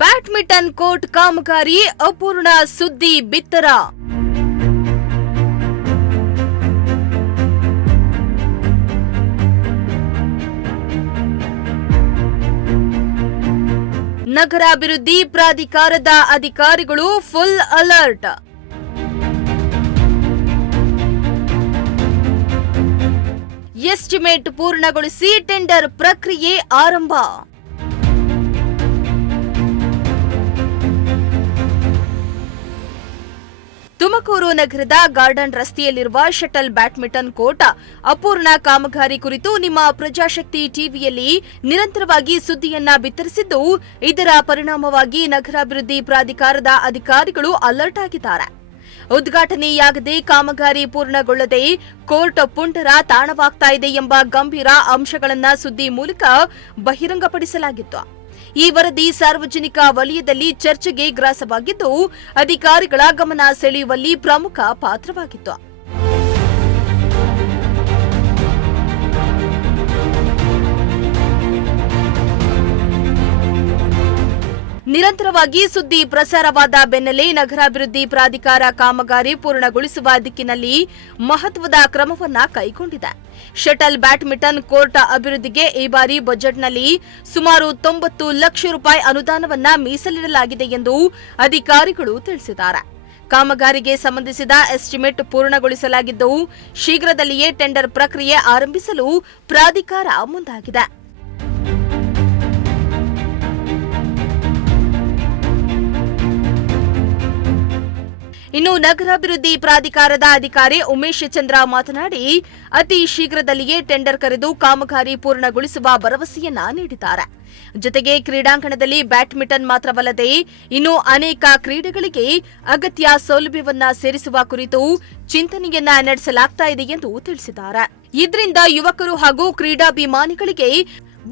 Badminton court ಕಾಮಗಾರಿ ಅಪೂರ್ಣ ಸುದ್ದಿ ಬಿತ್ತರ. ನಗರಾಭಿವೃದ್ಧಿ ಪ್ರಾಧಿಕಾರದ ಅಧಿಕಾರಿಗಳು ಫುಲ್ ಅಲರ್ಟ್. ಎಸ್ಟಿಮೇಟ್ ಪೂರ್ಣಗೊಳಿಸಿ ಟೆಂಡರ್ ಪ್ರಕ್ರಿಯೆ ಆರಂಭ. ತುಮಕೂರು ನಗರದ ಗಾರ್ಡನ್ ರಸ್ತೆಯಲ್ಲಿರುವ ಶಟಲ್ ಬ್ಯಾಡ್ಮಿಂಟನ್ ಕೋರ್ಟ್ ಅಪೂರ್ಣ ಕಾಮಗಾರಿ ಕುರಿತು ನಿಮ್ಮ ಪ್ರಜಾಶಕ್ತಿ ಟಿವಿಯಲ್ಲಿ ನಿರಂತರವಾಗಿ ಸುದ್ದಿಯನ್ನ ಬಿತ್ತರಿಸಿದ್ದು, ಇದರ ಪರಿಣಾಮವಾಗಿ ನಗರಾಭಿವೃದ್ಧಿ ಪ್ರಾಧಿಕಾರದ ಅಧಿಕಾರಿಗಳು ಅಲರ್ಟ್ ಆಗಿದ್ದಾರೆ. ಉದ್ಘಾಟನೆಯಾಗದೆ ಕಾಮಗಾರಿ ಪೂರ್ಣಗೊಳ್ಳದೆ ಕೋರ್ಟ್ ಪುಂಡರ ತಾಣವಾಗ್ತಾ ಇದೆ ಎಂಬ ಗಂಭೀರ ಅಂಶಗಳನ್ನು ಸುದ್ದಿ ಮೂಲಕ ಬಹಿರಂಗಪಡಿಸಲಾಗಿತ್ತು. ಈ ವರದಿ ಸಾರ್ವಜನಿಕ ವಲಯದಲ್ಲಿ ಚರ್ಚೆಗೆ ಗ್ರಾಸವಾಗಿದ್ದು, ಅಧಿಕಾರಿಗಳ ಗಮನ ಸೆಳೆಯುವಲ್ಲಿ ಪ್ರಮುಖ ಪಾತ್ರವಾಗಿತ್ತು. ನಿರಂತರವಾಗಿ ಸುದ್ದಿ ಪ್ರಸಾರವಾದ ಬೆನ್ನಲ್ಲೇ ನಗರಾಭಿವೃದ್ಧಿ ಪ್ರಾಧಿಕಾರ ಕಾಮಗಾರಿ ಪೂರ್ಣಗೊಳಿಸುವ ದಿಕ್ಕಿನಲ್ಲಿ ಮಹತ್ವದ ಕ್ರಮವನ್ನ ಕೈಗೊಂಡಿದೆ. ಶಟಲ್ ಬ್ಯಾಡ್ಮಿಂಟನ್ ಕೋರ್ಟ್ ಅಭಿವೃದ್ಧಿಗೆ ಈ ಬಾರಿ ಬಜೆಟ್ನಲ್ಲಿ ಸುಮಾರು 90 ಲಕ್ಷ ರೂಪಾಯಿ ಅನುದಾನವನ್ನ ಮೀಸಲಿಡಲಾಗಿದೆ ಎಂದು ಅಧಿಕಾರಿಗಳು ತಿಳಿಸಿದ್ದಾರೆ. ಕಾಮಗಾರಿಗೆ ಸಂಬಂಧಿಸಿದ ಎಸ್ಟಿಮೇಟ್ ಪೂರ್ಣಗೊಳಿಸಲಾಗಿದ್ದು, ಶೀಘ್ರದಲ್ಲಿಯೇ ಟೆಂಡರ್ ಪ್ರಕ್ರಿಯೆ ಆರಂಭಿಸಲು ಪ್ರಾಧಿಕಾರ ಮುಂದಾಗಿದೆ. ಇನ್ನು ನಗರಾಭಿವೃದ್ಧಿ ಪ್ರಾಧಿಕಾರದ ಅಧಿಕಾರಿ ಉಮೇಶ್ ಚಂದ್ರ ಮಾತನಾಡಿ, ಅತಿ ಶೀಘ್ರದಲ್ಲಿಯೇ ಟೆಂಡರ್ ಕರೆದು ಕಾಮಗಾರಿ ಪೂರ್ಣಗೊಳಿಸುವ ಭರವಸೆಯನ್ನ ನೀಡಿದ್ದಾರೆ. ಜೊತೆಗೆ ಕ್ರೀಡಾಂಗಣದಲ್ಲಿ ಬ್ಯಾಡ್ಮಿಂಟನ್ ಮಾತ್ರವಲ್ಲದೆ ಇನ್ನು ಅನೇಕ ಕ್ರೀಡೆಗಳಿಗೆ ಅಗತ್ಯ ಸೌಲಭ್ಯವನ್ನ ಸೇರಿಸುವ ಕುರಿತು ಚಿಂತನೆಯನ್ನ ನಡೆಸಲಾಗ್ತಾ ಇದೆ ಎಂದು ತಿಳಿಸಿದ್ದಾರೆ. ಇದರಿಂದ ಯುವಕರು ಹಾಗೂ ಕ್ರೀಡಾಭಿಮಾನಿಗಳಿಗೆ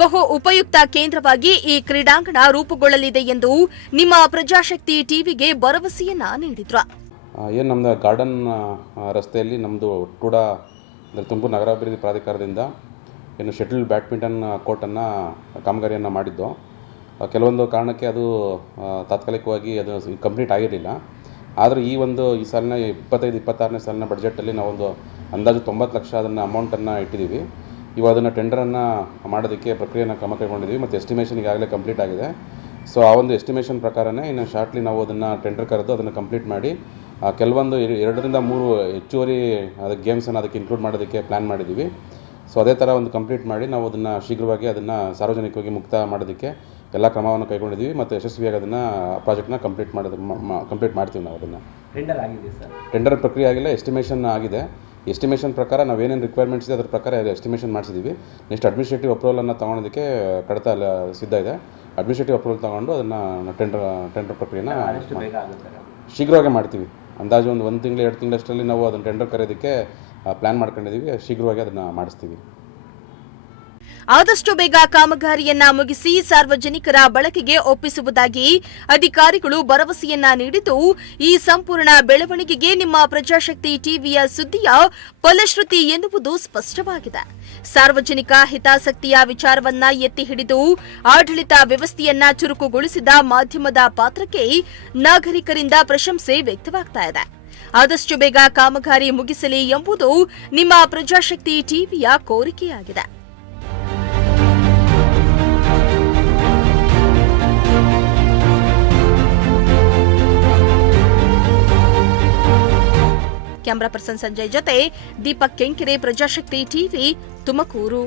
ಬಹು ಉಪಯುಕ್ತ ಕೇಂದ್ರವಾಗಿ ಈ ಕ್ರೀಡಾಂಗಣ ರೂಪುಗೊಳ್ಳಲಿದೆ ಎಂದು ನಿಮ್ಮ ಪ್ರಜಾಶಕ್ತಿ ಟಿವಿಗೆ ಭರವಸೆಯನ್ನ ನೀಡಿದ್ರು. ಏನು ನಮ್ಮದು ಗಾರ್ಡನ್ ರಸ್ತೆಯಲ್ಲಿ ನಮ್ಮದು ಟೂಡಾ ಅಂದರೆ ತುಮಕೂರು ನಗರಾಭಿವೃದ್ಧಿ ಪ್ರಾಧಿಕಾರದಿಂದ ಏನು ಶಟಲ್ ಬ್ಯಾಡ್ಮಿಂಟನ್ ಕೋರ್ಟನ್ನು ಕಾಮಗಾರಿಯನ್ನು ಮಾಡಿದ್ದು, ಕೆಲವೊಂದು ಕಾರಣಕ್ಕೆ ಅದು ತಾತ್ಕಾಲಿಕವಾಗಿ ಅದು ಕಂಪ್ಲೀಟ್ ಆಗಿರಲಿಲ್ಲ. ಆದರೆ ಈ ಸಾಲಿನ 25-26ನೇ ಸಾಲಿನ ಬಡ್ಜೆಟಲ್ಲಿ ನಾವೊಂದು ಅಂದಾಜು 90 ಲಕ್ಷ ಅದನ್ನು ಅಮೌಂಟನ್ನು ಇಟ್ಟಿದ್ದೀವಿ. ಇವಾಗ ಅದನ್ನು ಟೆಂಡರನ್ನು ಮಾಡೋದಕ್ಕೆ ಪ್ರಕ್ರಿಯೆಯನ್ನು ಕ್ರಮ ಕೈಗೊಂಡಿದ್ದೀವಿ ಮತ್ತು ಎಸ್ಟಿಮೇಷನ್ ಈಗಾಗಲೇ ಕಂಪ್ಲೀಟ್ ಆಗಿದೆ. ಸೊ ಆ ಒಂದು ಎಸ್ಟಿಮೇಷನ್ ಪ್ರಕಾರನೇ ಇನ್ನು ಶಾರ್ಟ್ಲಿ ನಾವು ಅದನ್ನು ಟೆಂಡರ್ ಕರೆದು ಅದನ್ನು ಕಂಪ್ಲೀಟ್ ಮಾಡಿ ಕೆಲವೊಂದು 2-3 ಹೆಚ್ಚುವರಿ ಅದಕ್ಕೆ ಗೇಮ್ಸನ್ನು ಅದಕ್ಕೆ ಇನ್ಕ್ಲೂಡ್ ಮಾಡೋದಕ್ಕೆ ಪ್ಲ್ಯಾನ್ ಮಾಡಿದ್ದೀವಿ. ಸೊ ಅದೇ ಥರ ಒಂದು ಕಂಪ್ಲೀಟ್ ಮಾಡಿ ನಾವು ಅದನ್ನು ಶೀಘ್ರವಾಗಿ ಅದನ್ನು ಸಾರ್ವಜನಿಕವಾಗಿ ಮುಕ್ತ ಮಾಡೋದಕ್ಕೆ ಎಲ್ಲ ಕ್ರಮವನ್ನು ಕೈಗೊಂಡಿದ್ದೀವಿ ಮತ್ತು ಯಶಸ್ವಿಯಾಗಿ ಅದನ್ನು ಪ್ರಾಜೆಕ್ಟ್ನ ಕಂಪ್ಲೀಟ್ ಮಾಡ್ತೀವಿ. ನಾವು ಅದನ್ನು ಟೆಂಡರ್ ಪ್ರಕ್ರಿಯೆ ಆಗಿಲ್ಲ, ಎಸ್ಟಿಮೇಷನ್ ಆಗಿದೆ. ಎಸ್ಟಿಮೇಷನ್ ಪ್ರಕಾರ ನಾವೇನೇನು ರಿಕ್ವೈರ್ಮೆಂಟ್ಸ್ ಇದೆ ಅದ್ರ ಪ್ರಕಾರ ಎಸ್ಟಿಮೇಷನ್ ಮಾಡಿಸಿದ್ದೀವಿ. ನೆಕ್ಸ್ಟ್ ಅಡ್ಮಿನಿಸ್ಟ್ರೇಟಿವ್ ಅಪ್ರೂವಲನ್ನು ತೊಗೊಳೋದಕ್ಕೆ ಕಡತ ಸಿದ್ಧ ಇದೆ. ಅಡ್ಮಿನಿಸ್ಟ್ರೇಟಿವ್ ಅಪ್ರೂವಲ್ ತೊಗೊಂಡು ಅದನ್ನು ಟೆಂಡರ್ ಪ್ರಕ್ರಿಯೆನ ಶೀಘ್ರವಾಗಿ ಮಾಡ್ತೀವಿ. ಅಂದಾಜು ಒಂದು ತಿಂಗಳು 2 ತಿಂಗಳಷ್ಟರಲ್ಲಿ ನಾವು ಅದನ್ನು ಟೆಂಡರ್ ಕರೆಯೋದಕ್ಕೆ ಪ್ಲ್ಯಾನ್ ಮಾಡ್ಕೊಂಡಿದ್ದೀವಿ. ಶೀಘ್ರವಾಗಿ ಅದನ್ನು ಮಾಡಿಸ್ತೀವಿ. ಆದಷ್ಟು ಬೇಗ ಕಾಮಗಾರಿಯನ್ನ ಮುಗಿಸಿ ಸಾರ್ವಜನಿಕರ ಬಳಕೆಗೆ ಒಪ್ಪಿಸುವುದಾಗಿ ಅಧಿಕಾರಿಗಳು ಭರವಸೆಯನ್ನ ನೀಡಿದ್ದು, ಈ ಸಂಪೂರ್ಣ ಬೆಳವಣಿಗೆಗೆ ನಿಮ್ಮ ಪ್ರಜಾಶಕ್ತಿ ಟಿವಿಯ ಸುದ್ದಿಯ ಫಲಶ್ರುತಿ ಎನ್ನುವುದು ಸ್ಪಷ್ಟವಾಗಿದೆ. ಸಾರ್ವಜನಿಕ ಹಿತಾಸಕ್ತಿಯ ವಿಚಾರವನ್ನ ಎತ್ತಿ ಹಿಡಿದು ಆಡಳಿತ ವ್ಯವಸ್ಥೆಯನ್ನ ಚುರುಕುಗೊಳಿಸಿದ ಮಾಧ್ಯಮದ ಪಾತ್ರಕ್ಕೆ ನಾಗರಿಕರಿಂದ ಪ್ರಶಂಸೆ ವ್ಯಕ್ತವಾಗ್ತಾ ಇದೆ. ಆದಷ್ಟು ಬೇಗ ಕಾಮಗಾರಿ ಮುಗಿಸಲಿ ಎಂಬುದು ನಿಮ್ಮ ಪ್ರಜಾಶಕ್ತಿ ಟಿವಿಯ ಕೋರಿಕೆಯಾಗಿದೆ. ಕ್ಯಾಮರಾ ಪರ್ಸನ್ ಸಂಜಯ್ ಜೊತೆ ದೀಪಕ್ ಕೆಂಕೆರೆ, ಪ್ರಜಾಶಕ್ತಿ ಟಿವಿ, ತುಮಕೂರು.